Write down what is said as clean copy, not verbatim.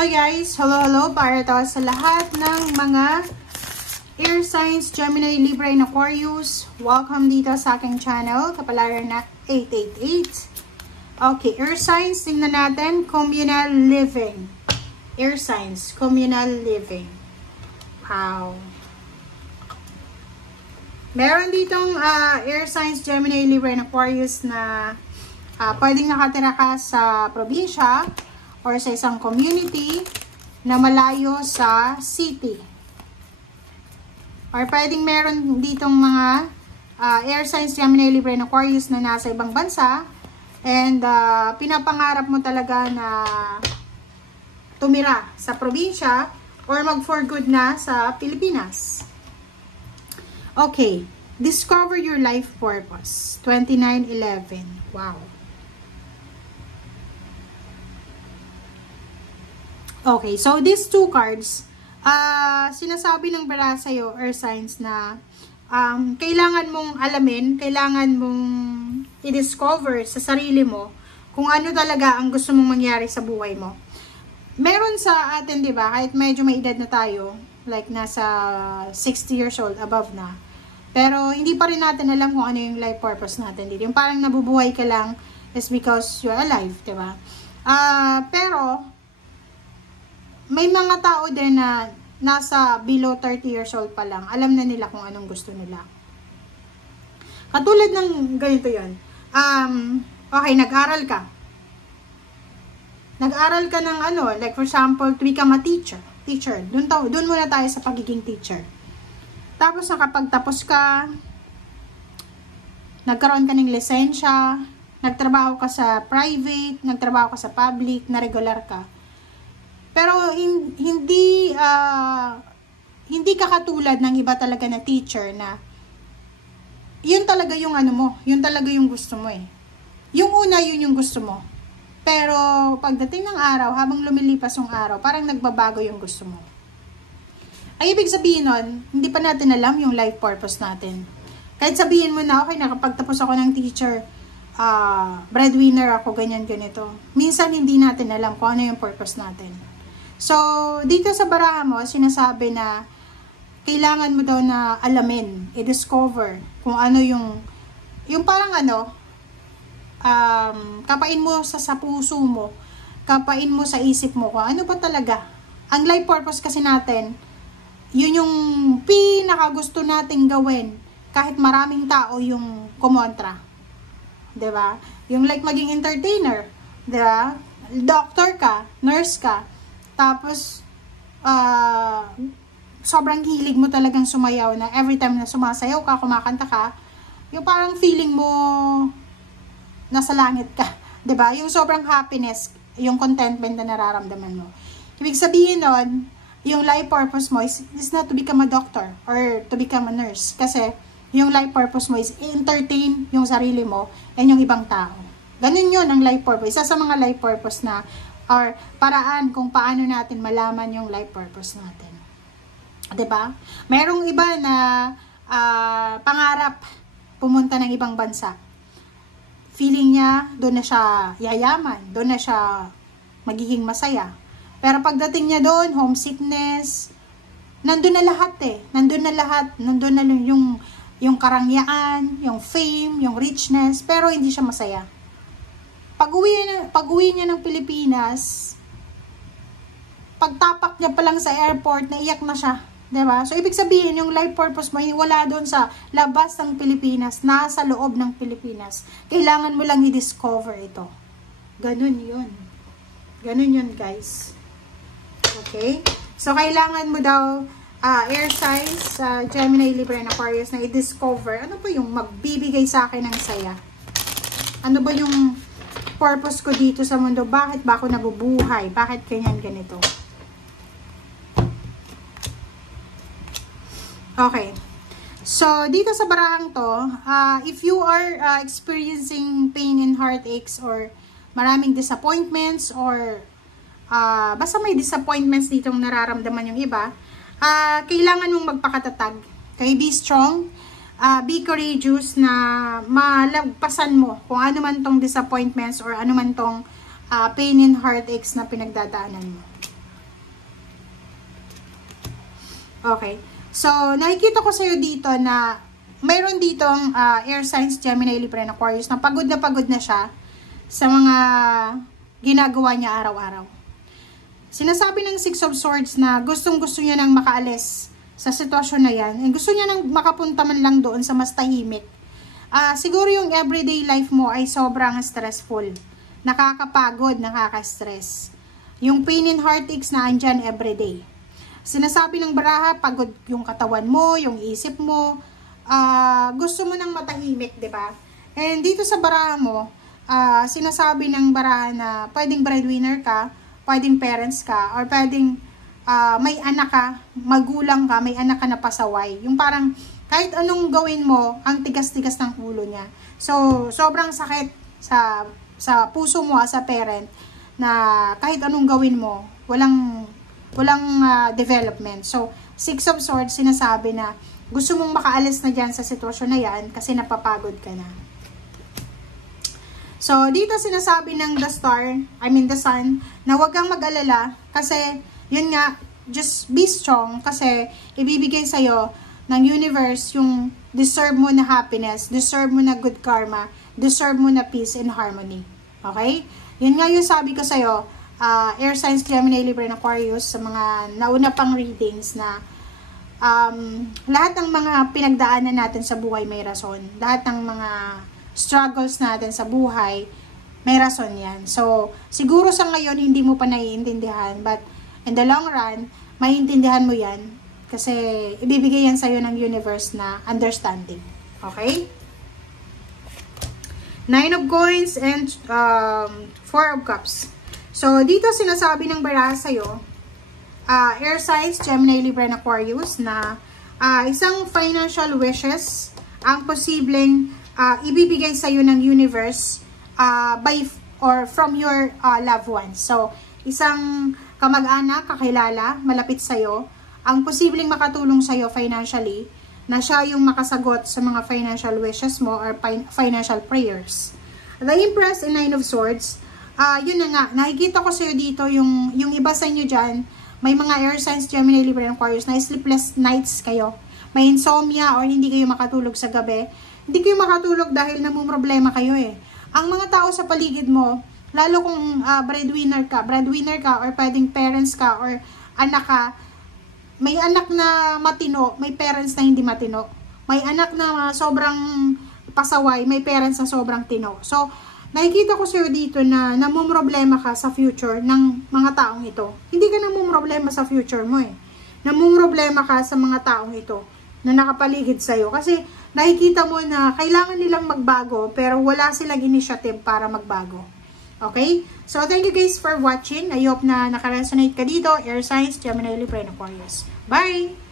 Hello guys! Hello para to sa lahat ng mga air signs, Gemini, Libra, and Aquarius. Welcome dito sa aking channel, Kapalaran na 888. Okay, air signs, tingnan natin, communal living. Air signs, communal living. Wow. Meron ditong air signs, Gemini, Libra, and Aquarius na pwedeng nakatira ka sa probinsya or sa isang community na malayo sa city. Or pwedeng meron ditong mga air signs, Gemini, Libra, and Aquarius na nasa ibang bansa and pinapangarap mo talaga na tumira sa probinsya or mag for good na sa Pilipinas. Okay, discover your life purpose. 2911. Wow. Okay, so these two cards, sinasabi ng bara sa'yo, air signs, na kailangan mong alamin, kailangan mong i-discover sa sarili mo kung ano talaga ang gusto mong mangyari sa buhay mo. Meron sa atin, di ba, kahit medyo may edad na tayo, like nasa 60 years old, above na, pero hindi pa rin natin alam kung ano yung life purpose natin. Yung parang nabubuhay ka lang is because you're alive, di ba? Pero may mga tao din na nasa below 30 years old pa lang, alam na nila kung anong gusto nila. Katulad ng ganito yon. Okay, nag-aral ka. Nag-aral ka ng ano, like for example, to become a teacher. Doon muna tayo sa pagiging teacher. Tapos nakapagtapos ka, nagkaroon ka ng lisensya, nagtrabaho ka sa private, nagtrabaho ka sa public, na regular ka. Pero hindi ka katulad ng iba talaga na teacher na yun talaga yung ano mo, yun talaga yung gusto mo eh. Yung una, yun yung gusto mo. Pero pagdating ng araw, habang lumilipas yung araw, parang nagbabago yung gusto mo. Ang ibig sabihin nun, hindi pa natin alam yung life purpose natin. Kahit sabihin mo na, okay, nakapagtapos ako ng teacher, breadwinner ako, ganyan, ganito. Minsan hindi natin alam kung ano yung purpose natin. So, dito sa baraha mo, sinasabi na kailangan mo daw na alamin, i-discover kung ano yung parang ano, kapain mo sa puso mo, kapain mo sa isip mo kung ano ba talaga. Ang life purpose kasi natin, yun yung pinakagusto nating gawin kahit maraming tao yung kumontra. 'Di ba? Yung like maging entertainer, 'di ba? Doctor ka, nurse ka, tapos sobrang hilig mo talagang sumayaw na every time na sumasayaw ka, kumakanta ka, yung parang feeling mo nasa langit ka, 'di ba? Yung sobrang happiness, yung contentment na nararamdaman mo. Ibig sabihin nun, yung life purpose mo is not to become a doctor or to become a nurse, kasi yung life purpose mo is entertain yung sarili mo and yung ibang tao. Ganun yun ang life purpose. Isa sa mga life purpose na or paraan kung paano natin malaman yung life purpose natin. 'Di ba? Merong iba na pangarap pumunta ng ibang bansa. Feeling niya doon na siya yayaman, doon na siya magiging masaya. Pero pagdating niya doon, homesickness, nandun na lahat eh. Nandun na lahat. Nandun na yung karangyaan, yung fame, yung richness, pero hindi siya masaya. Pag-uwi niya ng Pilipinas, pagtapak niya pa lang sa airport, naiyak na siya. Diba? So, ibig sabihin, yung life purpose mo, wala doon sa labas ng Pilipinas, nasa loob ng Pilipinas. Kailangan mo lang i-discover ito. Ganun yun. Ganun yun, guys. Okay? So, kailangan mo daw air signs, Gemini, Libra, and Aquarius na i-discover. Ano ba yung magbibigay sa akin ng saya? Ano ba yung purpose ko dito sa mundo? Bakit ba ako nabubuhay? Bakit ganyan ganito? Okay. So, dito sa barahang to, if you are experiencing pain and heartaches or maraming disappointments or basta may disappointments dito nararamdaman yung iba, kailangan mong magpakatatag. Okay, be strong, be courageous na malagpasan mo kung ano man tong disappointments or ano man tong pain and heartaches na pinagdadaanan mo. Okay. So, nakikita ko sa'yo dito na mayroon ditong air signs, Gemini, Libra, and Aquarius na pagod na siya sa mga ginagawa niya araw-araw. Sinasabi ng Six of Swords na gustong-gusto niya nang makaalis sa sitwasyon na yan. And gusto niya nang makapunta man lang doon sa mas tahimik. Siguro yung everyday life mo ay sobrang stressful. Nakakapagod, nakaka-stress. Yung pain and heartaches na andyan everyday. Sinasabi ng baraha, pagod yung katawan mo, yung isip mo. Gusto mo nang matahimik, di ba? And dito sa baraha mo, sinasabi ng baraha na pwedeng breadwinner ka, pwedeng parents ka, or pwedeng may anak ka, magulang ka, may anak ka na pasaway. Yung parang kahit anong gawin mo, ang tigas-tigas ng ulo niya. So, sobrang sakit sa puso mo as a parent na kahit anong gawin mo, walang development. So, Six of Swords, sinasabi na gusto mong makaalis na dyan sa sitwasyon na yan kasi napapagod ka na. So, dito sinasabi ng the sun, na huwag kang mag-alala kasi, yun nga, just be strong kasi ibibigay sa'yo ng universe yung deserve mo na happiness, deserve mo na good karma, deserve mo na peace and harmony. Okay? Yun nga yung sabi ko sa'yo, air signs, Gemini, Libra, and Aquarius, sa mga nauna pang readings na lahat ng mga pinagdaanan natin sa buhay may rason. Lahat ng mga struggles natin sa buhay, may rason yan. So, siguro sa ngayon, hindi mo pa naiintindihan, but in the long run, maiintindihan mo yan kasi ibibigay yan sa'yo ng universe na understanding. Okay? Nine of Coins and Four of Cups. So, dito sinasabi ng baraha sa'yo, air signs, Gemini, Libra, and Aquarius, na isang financial wishes ang posibleng ibibigay sa'yo ng universe from your loved ones. So, isang kamag-anak, kakilala, malapit sa'yo, ang posibleng makatulong sa'yo financially, na siya yung makasagot sa mga financial wishes mo or financial prayers. The Empress and Nine of Swords, yun na nga, nakikita ko sa'yo dito, yung iba sa inyo dyan, may mga air signs, Gemini, Libra, and Aquarius, na sleepless nights kayo. May insomnia or hindi kayo makatulog sa gabi. Hindi kayo makatulog dahil namumroblema kayo eh. Ang mga tao sa paligid mo, lalo kung breadwinner ka, or pwedeng parents ka, or anak ka, may anak na matino, may parents na hindi matino. May anak na sobrang pasaway, may parents na sobrang tino. So, nakikita ko sa'yo dito na namumroblema ka sa future ng mga taong ito. Hindi ka namumroblema sa future mo eh. Namumroblema ka sa mga taong ito na nakapaligid sa'yo. Kasi nakikita mo na kailangan nilang magbago pero wala silang initiative para magbago. Okay? So, thank you guys for watching. I hope na nakaresonate ka dito. Air signs, Gemini, Libra, and Aquarius. Bye!